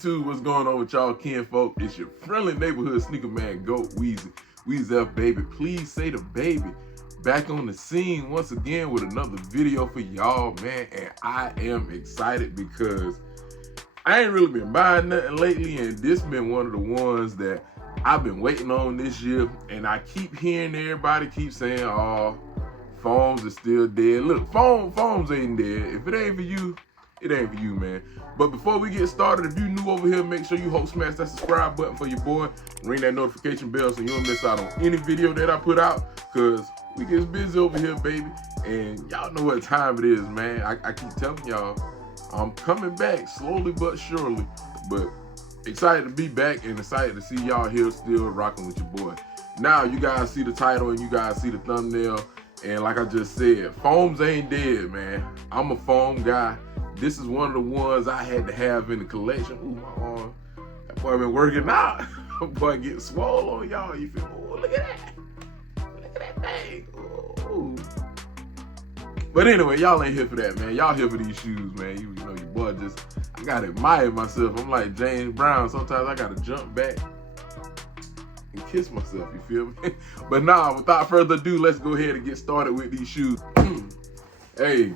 YouTube? What's going on with y'all kinfolk? It's your friendly neighborhood sneaker man, Goat Weezy. Weezy F, baby. Please say the baby. Back on the scene once again with another video for y'all, man. And I am excited because I ain't really been buying nothing lately, and this been one of the ones that I've been waiting on this year. And I keep hearing everybody keep saying, oh, Foams is still dead. Look, Foams ain't dead. If it ain't for you, it ain't for you, man. But before we get started, if you new over here, make sure you smash that subscribe button for your boy. Ring that notification bell so you don't miss out on any video that I put out, because we get busy over here, baby. And y'all know what time it is, man. I keep telling y'all, I'm coming back slowly but surely. But excited to be back and excited to see y'all here still rocking with your boy. Now, you guys see the title and you guys see the thumbnail. And like I just said, Foams ain't dead, man. I'm a foam guy. This is one of the ones I had to have in the collection. Ooh, my arm. That boy been working out. That boy getting swole on y'all. You feel me? Ooh, look at that. Look at that thing. Ooh. But anyway, y'all ain't here for that, man. Y'all here for these shoes, man. You know, your boy just, I gotta admire myself. I'm like James Brown. Sometimes I gotta jump back and kiss myself, you feel me? But nah, without further ado, let's go ahead and get started with these shoes. Hey,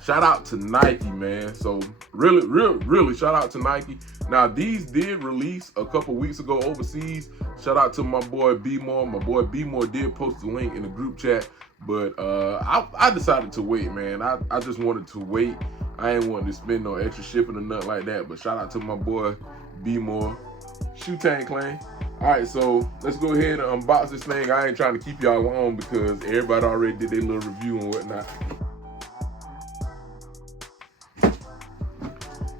shout out to Nike, man. So really shout out to Nike. Now, these did release a couple weeks ago overseas. Shout out to my boy B-More. My boy B-More did post a link in the group chat, but I decided to wait, man. I just wanted to wait. I ain't wanting to spend no extra shipping or nothing like that, but shout out to my boy B-More. Shoe Tank Clan. All right, so let's go ahead and unbox this thing. I ain't trying to keep y'all long because everybody already did their little review and whatnot.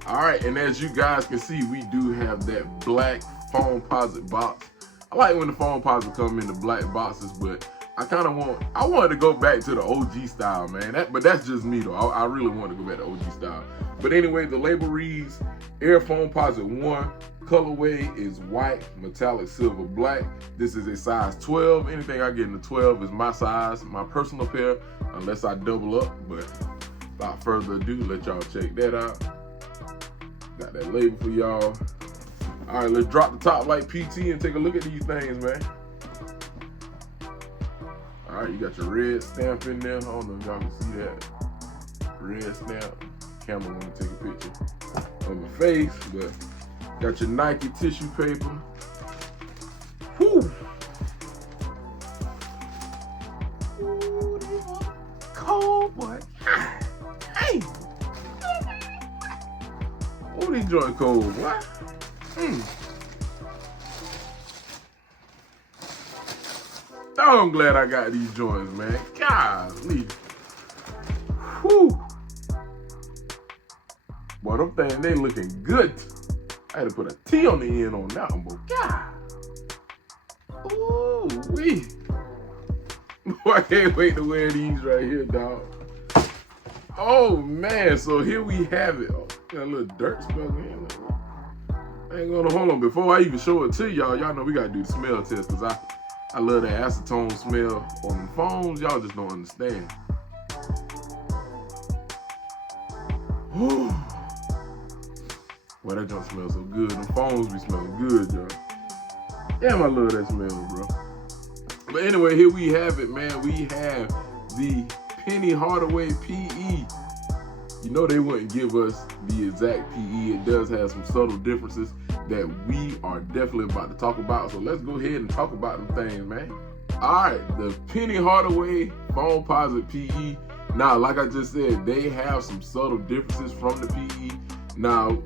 All right, and as you guys can see, we do have that black Foamposite box. I like when the Foamposite come in the black boxes, but I wanted to go back to the OG style, man. But that's just me though. I really want to go back to OG style. But anyway, the label reads Air Foamposite 1. Colorway is white, metallic silver, black. This is a size 12. Anything I get in the 12 is my size, my personal pair, unless I double up. But without further ado, let y'all check that out. Got that label for y'all. All right, let's drop the top like PT and take a look at these things, man. All right, you got your red stamp in there. I don't know if y'all can see that. Red stamp. Camera want to take a picture of my face, but got your Nike tissue paper. Whew. Ooh, they are cold, boy. Hey. Oh, these joints cold, what? Oh, I'm glad I got these joints, man. Golly. Whew. Boy, them things, they looking good. I had to put a T on the end on that one, boy. God. Ooh, wee. Boy, I can't wait to wear these right here, dog. Oh, man. So here we have it. Oh, got a little dirt smell in here. I ain't gonna hold on. Before I even show it to y'all, y'all know we gotta do the smell test, because I love that acetone smell on the foams. Y'all just don't understand. Whew. Boy, that junk smells so good. Them foams be smelling good, y'all. Damn, I love that smell, bro. But anyway, here we have it, man. We have the Penny Hardaway PE. You know they wouldn't give us the exact PE. It does have some subtle differences that we are definitely about to talk about. So let's go ahead and talk about them things, man. All right, the Penny Hardaway Foamposite PE. Now, like I just said, they have some subtle differences from the PE. Now,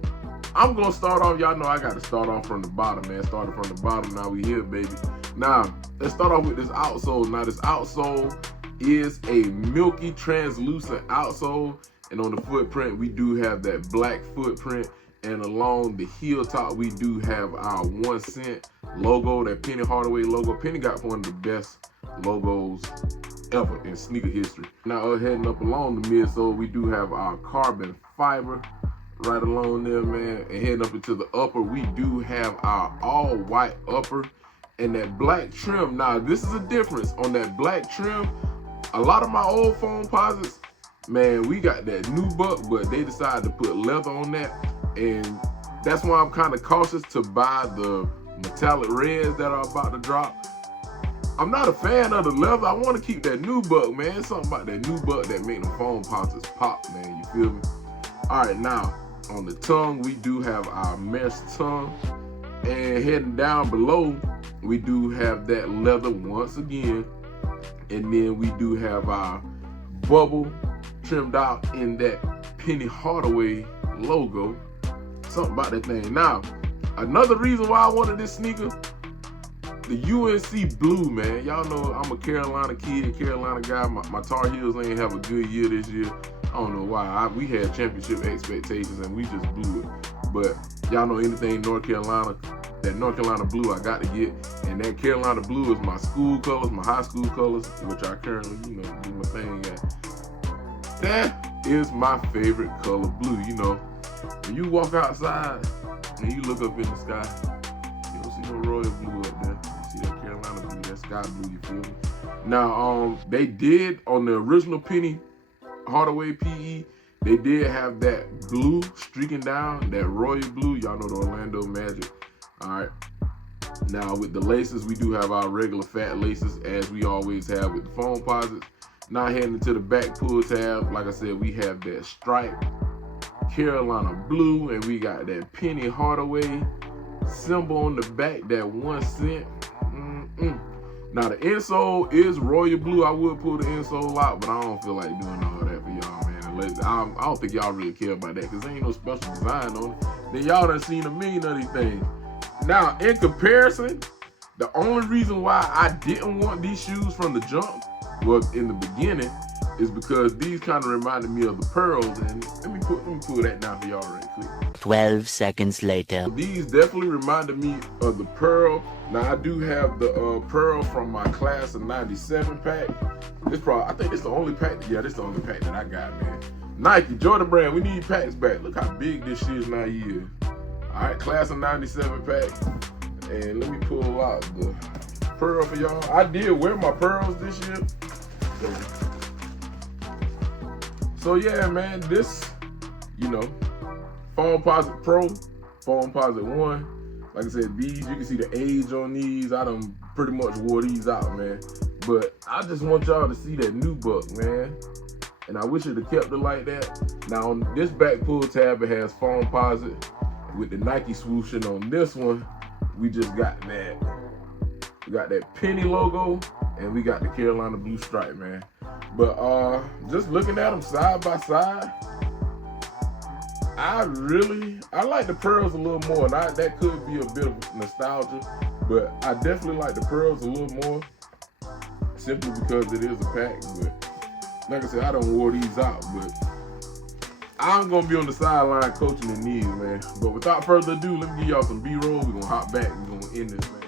I'm gonna start off, y'all know I gotta start off from the bottom, man. Started from the bottom, now we here, baby. Now, let's start off with this outsole. Now, this outsole is a milky translucent outsole, and on the footprint, we do have that black footprint, and along the heel top, we do have our 1 cent logo, that Penny Hardaway logo. Penny got one of the best logos ever in sneaker history. Now, heading up along the midsole, we do have our carbon fiber right along there, man. And heading up into the upper, we do have our all white upper and that black trim. Now, this is a difference on that black trim. A lot of my old Foamposites, man, we got that new buck, but they decided to put leather on that, and That's why I'm kind of cautious to buy the metallic reds that are about to drop. I'm not a fan of the leather. I want to keep that nubuck, man. It's something about that nubuck that make the Foamposites pop, man. You feel me? All right, now on the tongue, we do have our mesh tongue, and heading down below, we do have that leather once again, and then we do have our bubble trimmed out in that Penny Hardaway logo. Something about that thing. Now, another reason why I wanted this sneaker, the UNC blue, man. Y'all know I'm a Carolina kid, Carolina guy. My Tar Heels ain't have a good year this year. I don't know why. We had championship expectations and we just blew it. But y'all know anything North Carolina, that North Carolina blue I got to get. And that Carolina blue is my school colors, my high school colors, which I currently, do my thing at. That is my favorite color, blue. When you walk outside and you look up in the sky, you don't see no royal blue up there. You see that Carolina blue, that sky blue, you feel me? Now, they did, on the original Penny Hardaway PE, they did have that blue streaking down, that royal blue. Y'all know the Orlando Magic. All right. Now, with the laces, we do have our regular fat laces, as we always have with the Foamposites. Now, heading into the back pull tab, like I said, we have that stripe Carolina blue, and we got that Penny Hardaway symbol on the back, that 1 cent. Now the insole is royal blue. I would pull the insole out, but I don't feel like doing all that for y'all, man. I don't think y'all really care about that, because there ain't no special design on it. Then y'all done seen a million of these things. Now, in comparison, the only reason why I didn't want these shoes from the jump, well, in the beginning, is because these kind of reminded me of the pearls. And let me pull that down for y'all right quick. 12 seconds later. These definitely reminded me of the pearl. Now, I do have the pearl from my class of 97 pack. I think it's the only pack. Yeah, this is the only pack that I got, man. Nike, Jordan Brand, we need packs back. Look how big this shit is now. All right, class of 97 pack. And let me pull out the pearl for y'all. I did wear my pearls this year. So yeah, man, this, Foamposite Pro, Foamposite 1. Like I said, these, you can see the age on these. I done pretty much wore these out, man. But I just want y'all to see that nubuck, man. And I wish it had kept it like that. Now on this back pull tab, it has Foamposite with the Nike swoosh. And on this one, we just got that. We got that Penny logo, and we got the Carolina blue stripe, man. But just looking at them side by side, I like the pearls a little more. And that could be a bit of nostalgia, but I definitely like the pearls a little more, simply because it is a pack. But like I said, I don't wore these out, but I'm gonna be on the sideline coaching in these, man. But without further ado, let me give y'all some B-roll. We're gonna hop back. We're gonna end this, man.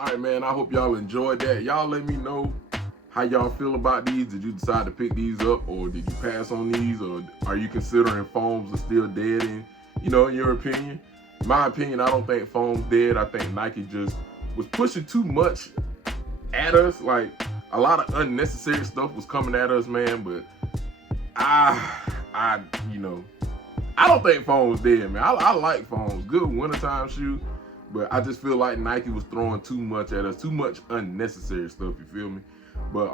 All right, man, I hope y'all enjoyed that. Y'all let me know how y'all feel about these. Did you decide to pick these up, or did you pass on these, or are you considering foams are still dead in your opinion? In my opinion, I don't think foam's dead. I think Nike just was pushing too much at us. Like, a lot of unnecessary stuff was coming at us, man, but I don't think foam's dead, man. I like foams. Good wintertime shoe, but I just feel like Nike was throwing too much at us, too much unnecessary stuff, you feel me? But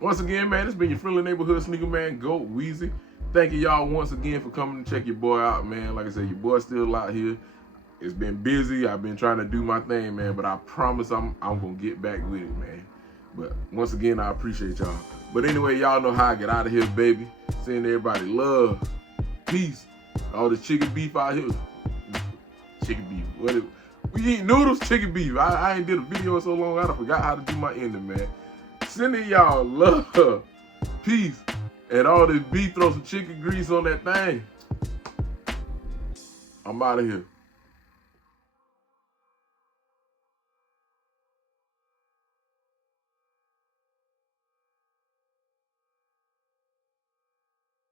once again, man, it's been your friendly neighborhood sneaker man, Goat Weezy. Thank you y'all once again for coming to check your boy out, man. Like I said, your boy's still out here. It's been busy. I've been trying to do my thing, man, but I promise I'm gonna get back with it, man. But once again, I appreciate y'all. But anyway, y'all know how I get out of here, baby. Sending everybody love, peace. All this chicken beef out here. Chicken beef. We eat noodles, chicken beef. I ain't did a video in so long, I done forgot how to do my ending, man. Sending y'all love, peace, and all this beef. Throw some chicken grease on that thing. I'm out of here.